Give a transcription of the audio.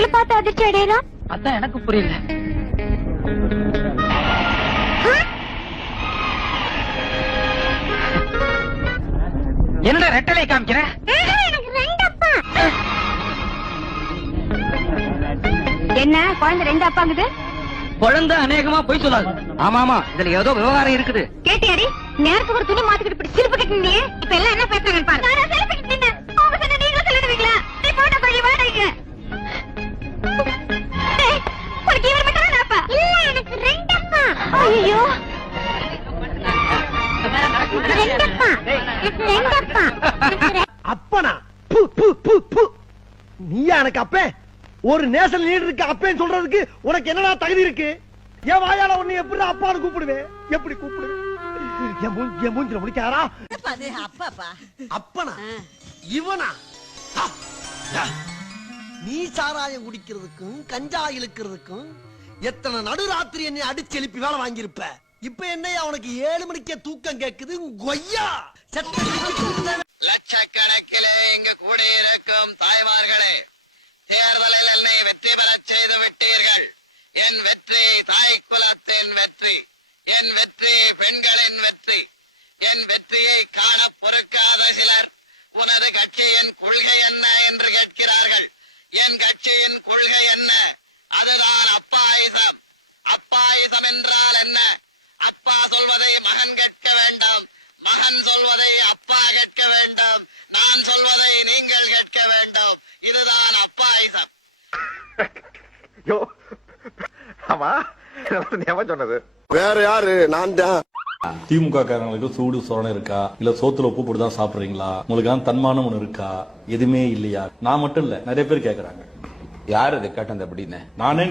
எங்களை பார்த்து அதிர்ச்சி அடையலாம்? அதான் எனக்கு புரியல. என்னடா ரெட்டலை காமிக்கிற? என்ன குழந்தை ரெண்டு அப்பாங்குது? குழந்தை அநேகமா போய் சொல்லாது. ஆமா இதுல ஏதோ விவகாரம் இருக்குது. கேட்டியாடி? நேரத்துக்கு ஒரு துணி மாத்திக்கிட்டு இப்படி சிரிப்பு கட்டினீங்க. இப்ப எல்லாம் என்ன பேசுறாங்க பாரு. நான் சிரிப்பு கட்டினேன். அவங்க சொன்ன நீங்க சொல்லிடுவீங்களா? நீ போட பள்ளி வாடகைங்க. உனக்கு இவர் மட்டும் தான் அப்பா? இல்ல, எனக்கு ரெண்டு அப்பா. ஐயோ, அப்பனா நீயா எனக்கு அப்பே? ஒரு நேஷனல் லீடர் இருக்கு அப்பேன்னு சொல்றதுக்கு உனக்கு என்னடா தகுதி இருக்கு? என் வாயால உன்னை எப்படி அப்பான்னு கூப்பிடுவேன்? எப்படி கூப்பிடுவேன்? என் மூஞ்சில முடிக்காரா? அப்பனா இவனா? நீ சாராயம் குடிக்கிறதுக்கும் கஞ்சா இழுக்கிறதுக்கும் எத்தனை நடுராத்திரி என்னை அடிச்சு எழுப்பி வேலை வாங்கியிருப்ப. இப்ப என்னையா உனக்கு 7 மணிக்கே தூக்கம் கேக்குது? கொய்யா லட்சக்கணக்கிலே இங்கு கூடியிருக்கும் தாய்மார்களே, தேர்தலில் என்னை வெற்றி பெறச் செய்து விட்டீர்கள். என் வெற்றி தாய் குலத்தின் வெற்றி, என் வெற்றி பெண்களின் வெற்றி. என் வெற்றியை காண பொறுக்காத சிலர் உனது கட்சியின் கொள்கை என்ன என்று கேட்கிறார்கள். என் கட்சியின் கொள்கை என்ன? அதுதான் அப்பாயிசம். அப்பாயிசம் என்றால் என்ன? அப்பா சொல்வதை மகன் கேட்க வேண்டாம், மகன் சொல்வதை அப்பா கேட்க வேண்டாம், நான் சொல்வதை நீங்கள் கேட்க வேண்டாம். இதுதான் அப்பாயிசம். சொன்னது வேற யாரு? நான் தான். திமுக காரங்களுக்கு சூடு சொரணை இருக்கா? இல்ல சோத்துல உப்பு போட்டு தான் சாப்பிடுறீங்களா? உங்களுக்கு தன்மானம் ஒண்ணு இருக்கா? எதுவுமே இல்லையா? நான் மட்டும் இல்ல, நிறைய பேர் கேக்குறாங்க. யாரு இது கேட்டது அப்படின்னு நானே